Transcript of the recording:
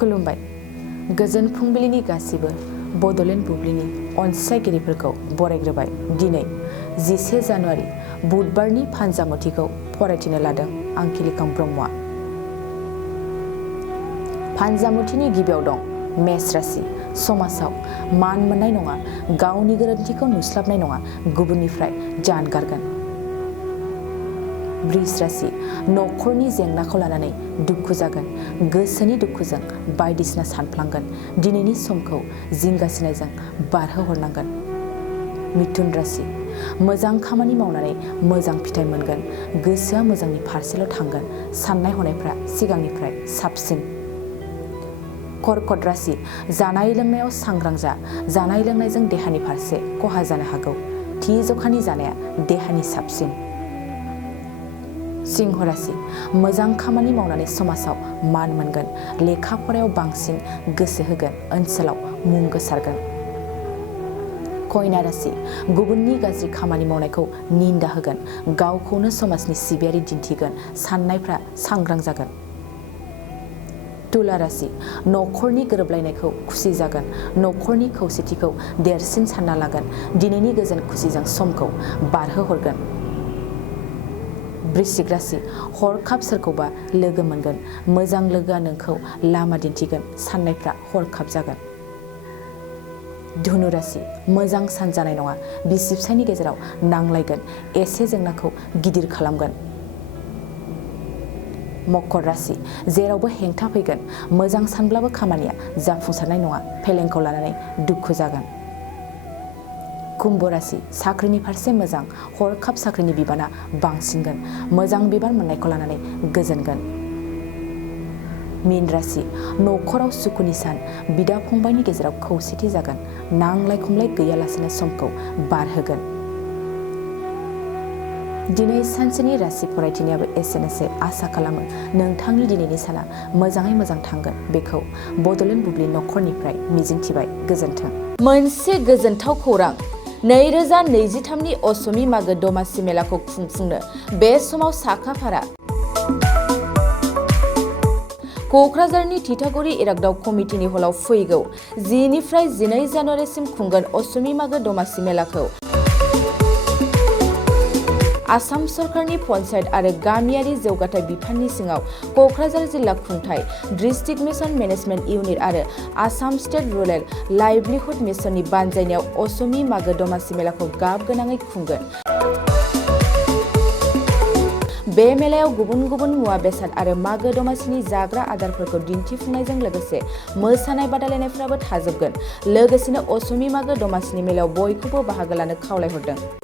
खुलुमबाय। गोजोन फुंबिलिनि गासिबो बड'लेण्ड बुब्लिनि अनसायगिरिफोरखौ बरायग्रोबाय। दिनै 11 जानुवारि बुधबारनि फानजामुथिखौ फरायथिनो लादों आं खिलिखां ब्रह्मआ। फानजामुथिनि गिबियाव दं मेष राशि। समाजाव मान मोननाय नङा, गावनि गोरोन्थिखौ नुस्लाबनाय नङा, गुबुननिफ्राय जानगारगोन। वृष राशि। नखरनि जेंनाखौ लानानै दुखु जागोन, गोसोनि दुखुजों बायदिसिना सानफ्लांगोन। दिनैनि समखौ जिंगासिनायजों बारहोहरनांगोन। मिथुन राशि। मोजां खामानि मावनानै मोजां फिथाइ मोनगोन, गोसोआ मोजांनि फारसेल' थांगोन, साननाय हनायफ्रा सिगांनिफ्राय साबसिन। कर्कट राशि। जानाय लोंनायाव सांग्रां जा, जानाय लोंनायजों देहानि फारसे खहा जानो हागौ, थि जखानि जानाया देहानि साबसिन। सिंह राशि। मोजां खामानि मावनानै समाजाव मान मोनगोन, लेखा फरायाव बांसिन गोसो होगोन, ओनसोलाव मुं गोसारगोन। कन्या राशि। गुबुननि गाज्रि खामानि मावनायखौ निन्दा होगोन, गावखौनो समाजनि सिबियारि दिन्थिगोन, साननायफ्रा सांग्रां जागोन। तुला राशि। नखरनि गोरोबलायनायखौ खुसि जागोन, नखरनि खौसेथिखौ देरसिन सानना लागोन, दिनैनि गोजोन खुसिजों समखौ बारहोहरगोन। वृश्चिक राशि। हरखाब सोरखौबा लोगो मोनगोन, मोजां लोगोआ नोंखौ लामा दिन्थिगोन, साननायफ्रा हरखाब जागोन। धनु राशि। मोजां सान जानाय नङा, बिसि फिसायनि गेजेराव नांलायगोन, एसे जेंनाखौ गिदिर खालामगोन। मकर राशि। जेरावबो हेंथा फैगोन, मोजां सानब्लाबो खामानिया जाफुंसारनाय नङा, फेलेंखौ लानानै दुखु जागोन। कुम्भ राशि। साख्रिनि फारसे मोजां, हरखाब साख्रिनि बिबाना बांसिनगोन, मोजां बिबान मोननायखौ लानानै गोजोनगोन। मीन राशि। नखराव सुखुनि सान, बिदा फंबायनि गेजेराव खौसेथि जागोन, नांलाय खमलाय गैयालासेनो समखौ बारहोगोन। दिनै सानसेनि राशि फरायथिनायाबो एसेनोसै। आसा खालामो नोंथांनि दिनैनि साना मोजाङै मोजां थांगोन, बेखौ बड'लेण्ड बुब्लि नखरनिफ्राय मिजिंथिबाय। गोजोन्थों। मोनसे गोजोनथाव खौरां। 2023नि असमि मागो दमासि मेलाखौ खुंफुंनो बे समाव साखाफारा। क'क्राझारनि थिथागुरि इरागदाव कमिटिनि हलाव फैगौ 10 निफ्राय 12 जानुवारिसिम खुंगोन असमि मागो दमासि मेलाखौ। आसाम सरकारनि पन्चायत आरो गामियारि जौगाथाय बिफाननि सिङाव क'क्राझार जिल्ला खुंथाय, डिस्ट्रिक्ट मिशन मेनेजमेन्ट इउनिट आरो आसाम स्टेट रुरेल लाइभलिहुड मिशननि बानजायनायाव असमि मागो दमासि मेलाखौ गाब गोनाङै खुंगोन। बे मेलायाव गुबुन गुबुन मुवा बेसाद आरो मागो दमासिनि जाग्रा आदारफोरखौ दिन्थिफुंनायजों लोगोसे मोसानाय बादायलायनायफ्राबो थाजोबगोन। लोगोसेनो असमि मागो दमासिनि मेलायाव बयखौबो बाहागो लानो खावलायहरदों।